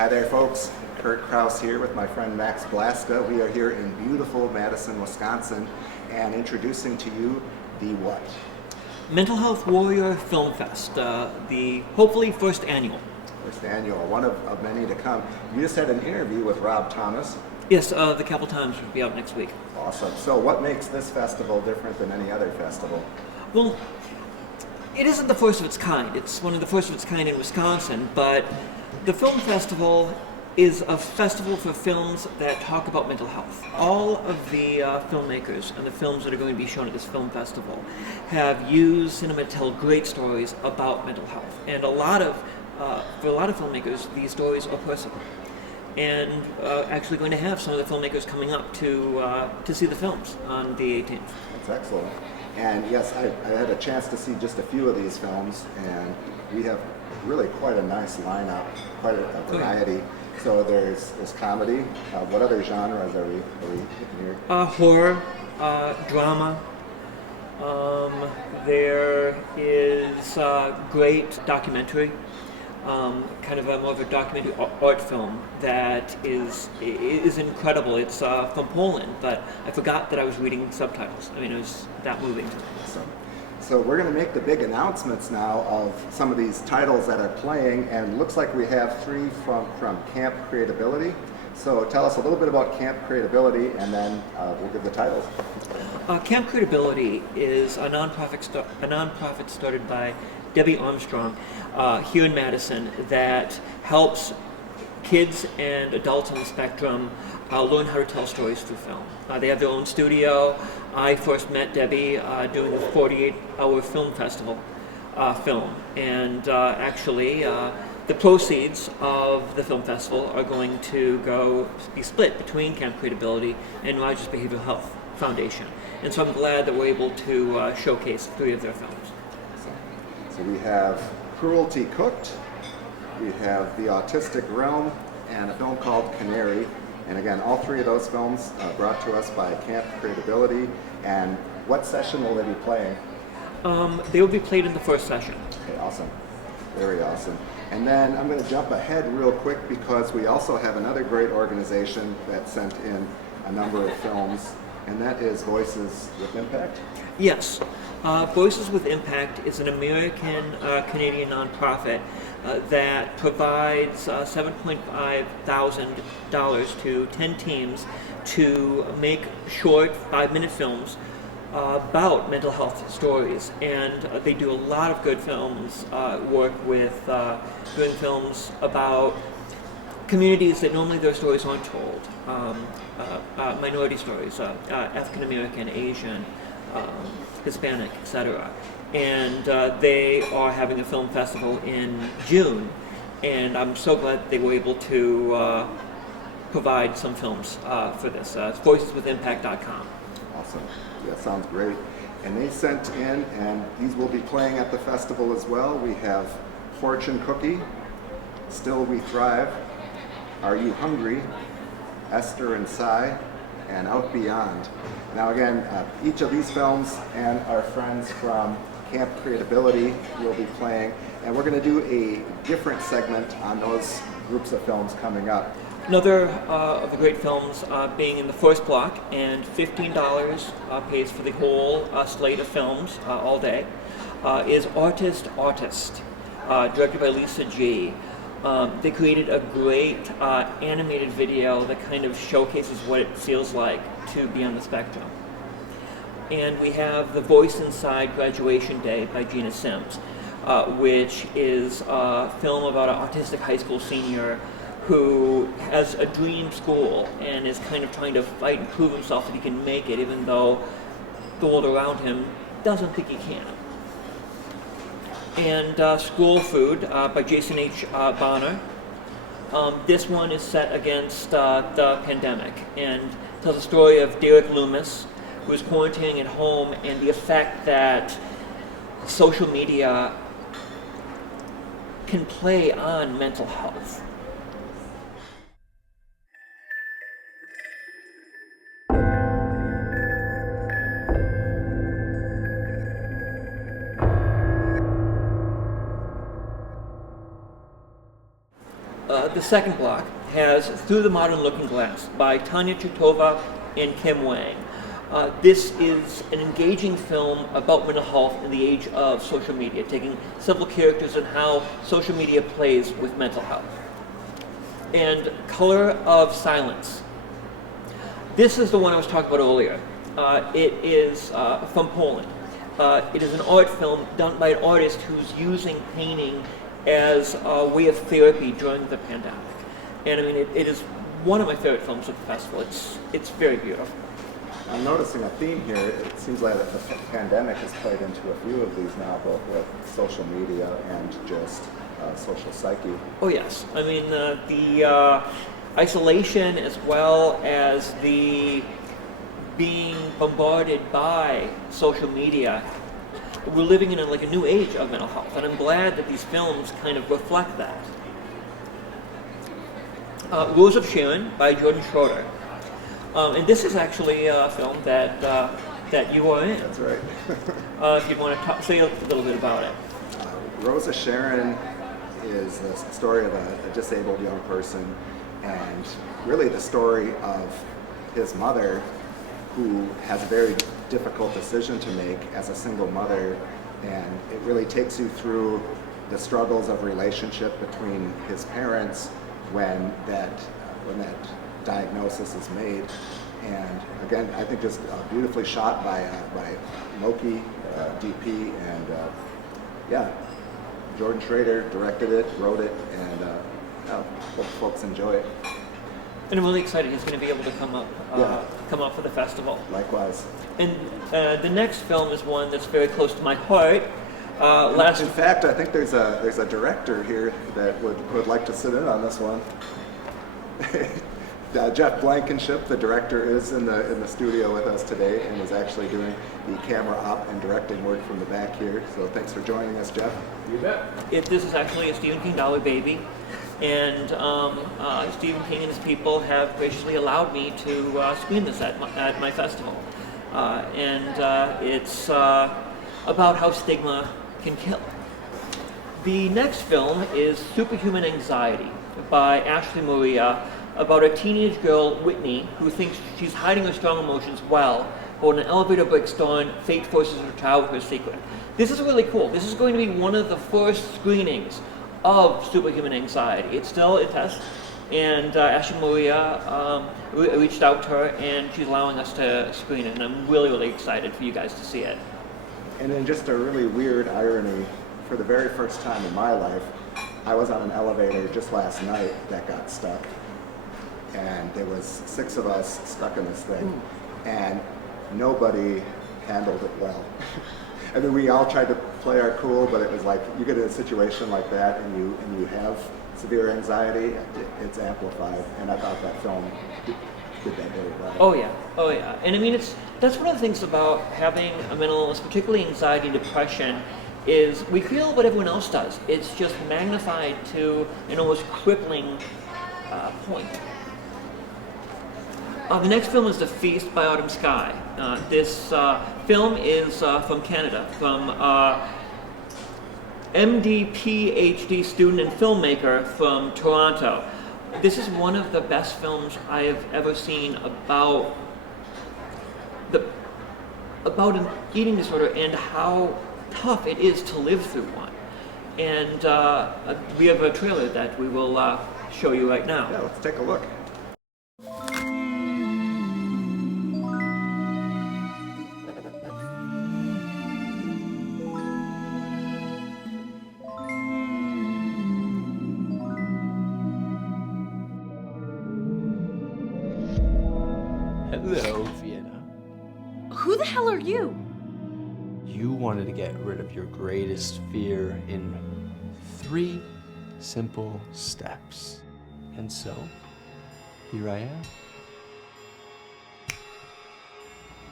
Hi there, folks. Kurt Krauss here with my friend Max Blaska. We are here in beautiful Madison, Wisconsin, and introducing to you the what? Mental Health Warrior Film Fest, the hopefully first annual. First annual, one of many to come. You just had an interview with Rob Thomas. Yes, the Capital Times will be out next week. Awesome. So what makes this festival different than any other festival? Well, it isn't the first of its kind. It's one of the first of its kind in Wisconsin, but the film festival is a festival for films that talk about mental health. All of the filmmakers and the films that are going to be shown at this film festival have used cinema to tell great stories about mental health. And for a lot of filmmakers, these stories are personal. And actually going to have some of the filmmakers coming up to see the films on the 18th. That's excellent. And yes, I had a chance to see just a few of these films, and we have really quite a nice lineup, quite a variety. So there's comedy. What other genres are we looking here? Horror, drama. There is great documentary, kind of more of a documentary art film that is incredible. It's from Poland, but I forgot that I was reading subtitles. I mean, it was that moving. So we're going to make the big announcements now of some of these titles that are playing, and looks like we have three from Camp Createability. So tell us a little bit about Camp Createability, and then we'll give the titles. Camp Createability is a nonprofit started by Debbie Armstrong here in Madison that helps kids and adults on the spectrum learn how to tell stories through film. They have their own studio. I first met Debbie doing the 48-hour film festival film, and actually the proceeds of the film festival are going to be split between Camp Createability and Rogers Behavioral Health Foundation. And so I'm glad that we're able to showcase three of their films. So we have Cruelty Cooked, we have The Autistic Realm, and a film called Canary. And again, all three of those films brought to us by Camp Createability. And what session will they be playing? They will be played in the first session. Okay, awesome. Very awesome. And then I'm going to jump ahead real quick because we also have another great organization that sent in a number of films, and that is Voices with Impact. Yes. Voices with Impact is an American Canadian nonprofit that provides $7.5 thousand to 10 teams to make short 5-minute films about mental health stories. And they do a lot of good films, work with doing films about communities that normally their stories aren't told, minority stories, African American, Asian, Hispanic, etc. And they are having a film festival in June, and I'm so glad they were able to provide some films for this. It's voiceswithimpact.com. Awesome. That sounds great. And they sent in, and these will be playing at the festival as well. We have Fortune Cookie, Still We Thrive, Are You Hungry, Esther and Cy, and Out Beyond. Now again, each of these films and our friends from Camp Createability will be playing, and we're going to do a different segment on those groups of films coming up. Another of the great films being in the first block, and $15 pays for the whole slate of films all day, is Artist, directed by Lisa G. They created a great animated video that kind of showcases what it feels like to be on the spectrum. And we have The Voice Inside Graduation Day by Gina Sims, which is a film about an autistic high school senior who has a dream school and is kind of trying to fight and prove himself that he can make it, even though the world around him doesn't think he can. And School Food by Jason H. Bonner. This one is set against the pandemic and tells the story of Derek Loomis, who is quarantining at home, and the effect that social media can play on mental health. The The second block has Through the Modern Looking Glass by Tanya Chitova and Kim Wang. This is an engaging film about mental health in the age of social media, taking several characters and how social media plays with mental health. And Color of Silence. This is the one I was talking about earlier. It is from Poland. It is an art film done by an artist who's using painting as a way of therapy during the pandemic. And I mean, it is one of my favorite films of the festival. It's very beautiful. I'm noticing a theme here. It seems like the pandemic has played into a few of these now, both with social media and just social psyche. Oh yes, I mean the isolation as well as the being bombarded by social media. We're living in a new age of mental health, and I'm glad that these films kind of reflect that. Rose of Sharon by Jordan Schroeder. And this is actually a film that you are in. That's right. If you'd want to say a little bit about it. Rose of Sharon is the story of a disabled young person, and really the story of his mother, who has a very difficult decision to make as a single mother, and it really takes you through the struggles of relationship between his parents when that diagnosis is made. And again, I think just beautifully shot by Loki, DP, and Jordan Schrader directed it, wrote it, and hope folks enjoy it. And I'm really excited he's going to be able to come up for the festival. Likewise. And the next film is one that's very close to my heart. In fact, I think there's a director here that would like to sit in on this one. Jeff Blankenship, the director, is in the studio with us today and is actually doing the camera op and directing work from the back here. So thanks for joining us, Jeff. You bet. This is actually a Stephen King dollar baby, and Stephen King and his people have graciously allowed me to screen this at my festival. It's about how stigma can kill. The next film is Superhuman Anxiety by Ashley Maria, about a teenage girl, Whitney, who thinks she's hiding her strong emotions well, but when an elevator breaks down, fate forces her to out her secret. This is really cool. This is going to be one of the first screenings of Superhuman Anxiety. It's still a test, and Ashley Maria reached out to her, and she's allowing us to screen it, and I'm really, really excited for you guys to see it. And in just a really weird irony, for the very first time in my life, I was on an elevator just last night that got stuck. And there was 6 of us stuck in this thing, and nobody handled it well. I mean, we all tried to play our cool, but it was like, you get in a situation like that and you have severe anxiety, it's amplified, and I thought that film did that very well. Oh yeah. And I mean, that's one of the things about having a mental illness, particularly anxiety and depression, is we feel what everyone else does. It's just magnified to an almost crippling point. The next film is The Feast by Autumn Sky. This film is from Canada, from MD PhD student and filmmaker from Toronto. This is one of the best films I have ever seen about an eating disorder and how tough it is to live through one. And we have a trailer that we will show you right now. Yeah, let's take a look. Hello, Vienna. Who the hell are you? You wanted to get rid of your greatest fear in 3 simple steps. And so, here I am.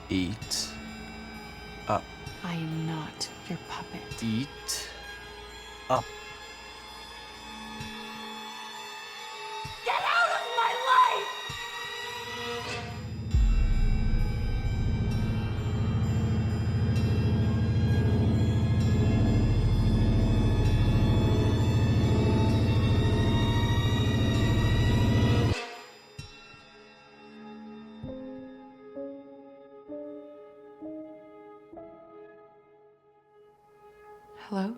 Eat up. I am not your puppet. Eat up. Get out of my life! Hello?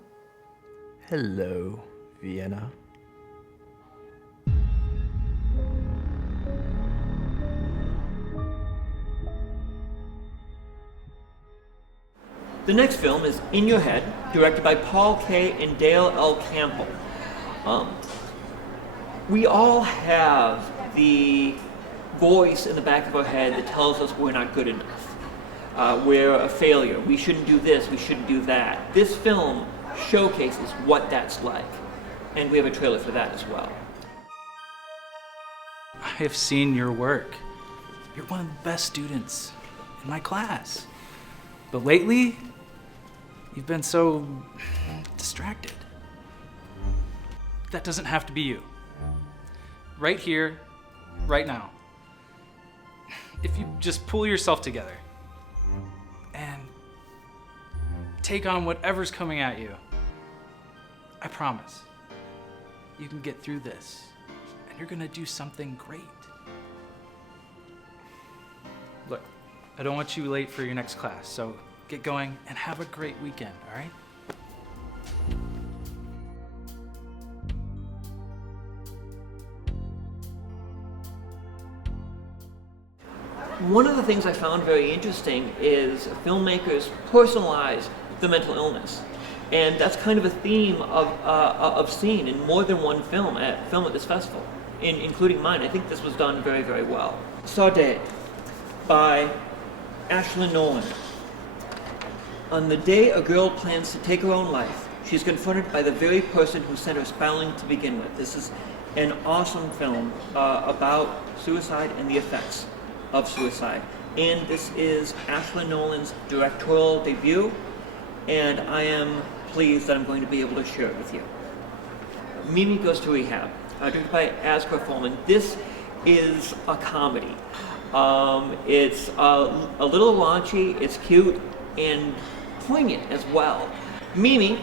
Hello, Vienna. The next film is In Your Head, directed by Paul K. and Dale L. Campbell. We all have the voice in the back of our head that tells us we're not good enough. We're a failure. We shouldn't do this. We shouldn't do that. This film showcases what that's like. And we have a trailer for that as well. I have seen your work. You're one of the best students in my class. But lately, you've been so distracted. That doesn't have to be you. Right here, right now. If you just pull yourself together and take on whatever's coming at you, I promise, you can get through this and you're gonna do something great. Look, I don't want you late for your next class, so get going and have a great weekend, all right? One of the things I found very interesting is filmmakers personalize the mental illness. And that's kind of a theme of seen in more than one film at this festival, including mine. I think this was done very, very well. Sade by Ashlyn Nolan. On the day a girl plans to take her own life, she's confronted by the very person who sent her spiraling to begin with. This is an awesome film about suicide and the effects of suicide. And this is Ashlyn Nolan's directorial debut, and I am pleased that I'm going to be able to share it with you. Mimi Goes to Rehab, directed by Asghar Foreman. This is a comedy. It's a little raunchy, it's cute, and poignant as well. Mimi,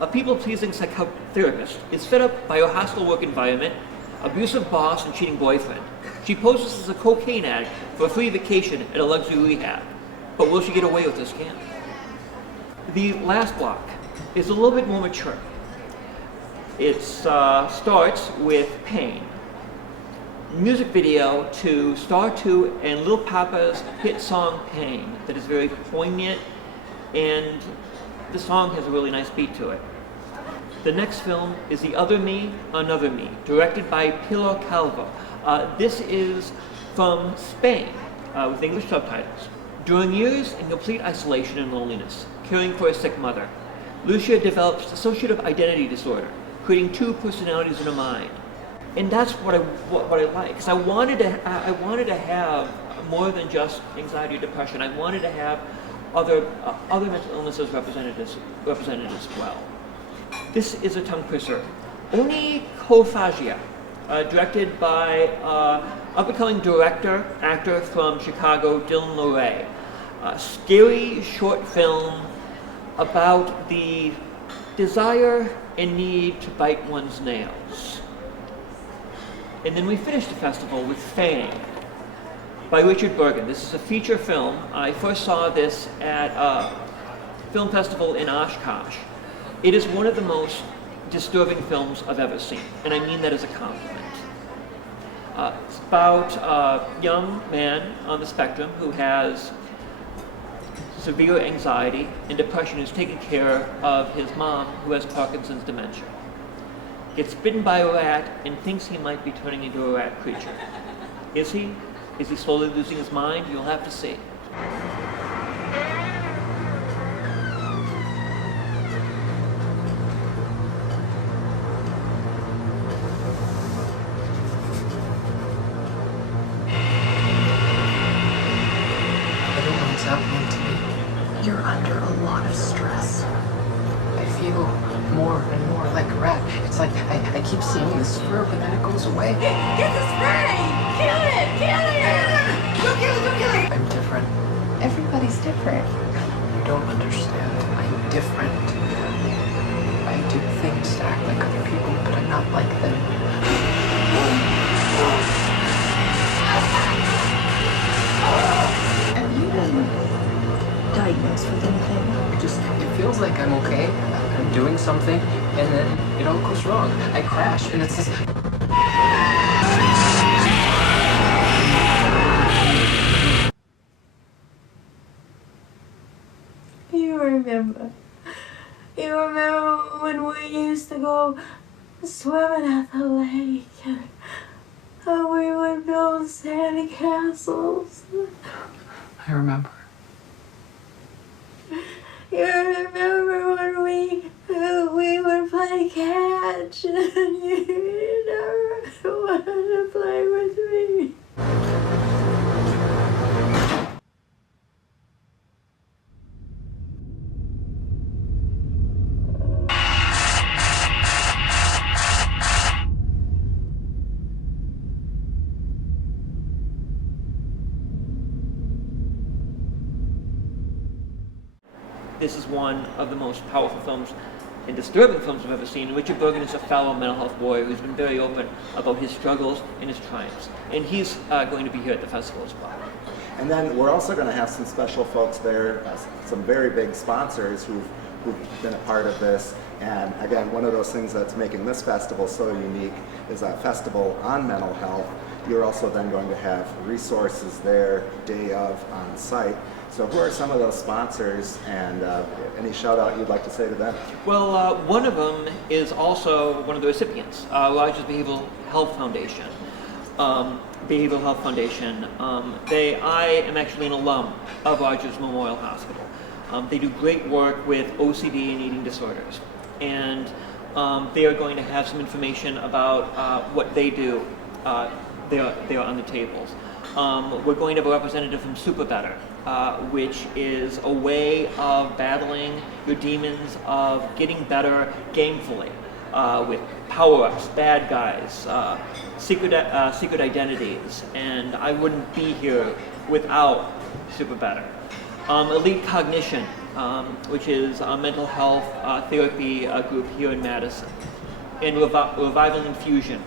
a people-pleasing psychotherapist, is fed up by her hostile work environment, abusive boss, and cheating boyfriend. She poses as a cocaine addict for a free vacation at a luxury rehab. But will she get away with this scam? The last block is a little bit more mature. It starts with Pain. Music video to Star 2 and Lil Papa's hit song Pain that is very poignant, and the song has a really nice beat to it. The next film is The Other Me, Another Me, directed by Pilar Calvo. This is from Spain with English subtitles. During years in complete isolation and loneliness, caring for a sick mother, Lucia develops dissociative identity disorder, creating two personalities in her mind. And that's what I like, because I wanted to have more than just anxiety or depression. I wanted to have other mental illnesses represented as well. This is a tongue twister. Oni Kofagia, directed by up-and-coming actor from Chicago, Dylan Luray. A scary short film about the desire and need to bite one's nails. And then we finished the festival with Fang by Richard Bergen. This is a feature film. I first saw this at a film festival in Oshkosh. It is one of the most disturbing films I've ever seen, and I mean that as a compliment. It's about a young man on the spectrum who has severe anxiety and depression, who's taking care of his mom who has Parkinson's dementia. Gets bitten by a rat and thinks he might be turning into a rat creature. Is he? Is he slowly losing his mind? You'll have to see. Everyone's happening to me. You're under a lot of stress. I feel more and more like a rat. It's like I keep seeing this fur, but then it goes away. Get the spray! Kill it! Kill it! Go kill it! Go kill it! I'm different. Everybody's different. You don't understand. I'm different. I do things to act like other people, but I'm not like them. Have you been diagnosed with anything? It feels like I'm okay. I'm doing something, and then it all goes wrong. I crash, and it's this. You remember when we used to go swimming at the lake and we would build sand castles? I remember. You remember when we would play catch and you never wanted to play with me? This is one of the most powerful films and disturbing films I've ever seen. Richard Bergen is a fellow mental health warrior who's been very open about his struggles and his triumphs. And he's going to be here at the festival as well. And then we're also going to have some special folks there, some very big sponsors who've been a part of this. And again, one of those things that's making this festival so unique is a festival on mental health. You're also then going to have resources there day of on site. So who are some of those sponsors, and any shout out you'd like to say to them? Well, one of them is also one of the recipients, Rogers Behavioral Health Foundation. Behavioral Health Foundation. I am actually an alum of Rogers Memorial Hospital. They do great work with OCD and eating disorders. And they are going to have some information about what they do there on the tables. We're going to have a representative from Super Better, which is a way of battling your demons, of getting better gamefully, with power-ups, bad guys, secret identities, and I wouldn't be here without Super Better. Elite Cognition, which is a mental health therapy group here in Madison, and Revival Infusion,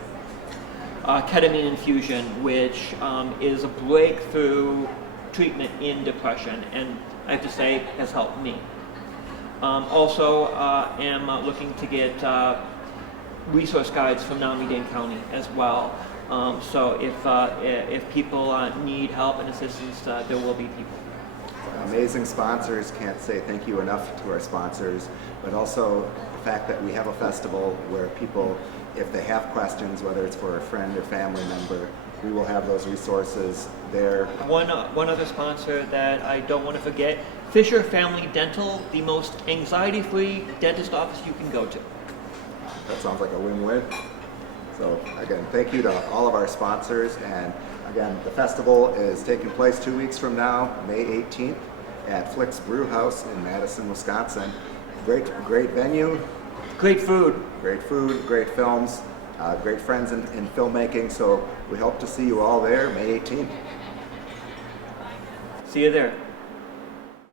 ketamine infusion, which is a breakthrough treatment in depression, and I have to say has helped me. Also am looking to get resource guides from Miami-Dade County as well. So if people need help and assistance, there will be people. Amazing sponsors, can't say thank you enough to our sponsors, but also the fact that we have a festival where people, if they have questions, whether it's for a friend or family member, we will have those resources there. One other sponsor that I don't want to forget, Fisher Family Dental, the most anxiety-free dentist office you can go to. That sounds like a win-win. So again, thank you to all of our sponsors, and again, the festival is taking place 2 weeks from now, May 18th, at Flix Brewhouse in Madison, Wisconsin. Great venue. Great food. Great food, great films, great friends in filmmaking, so we hope to see you all there May 18th. See you there.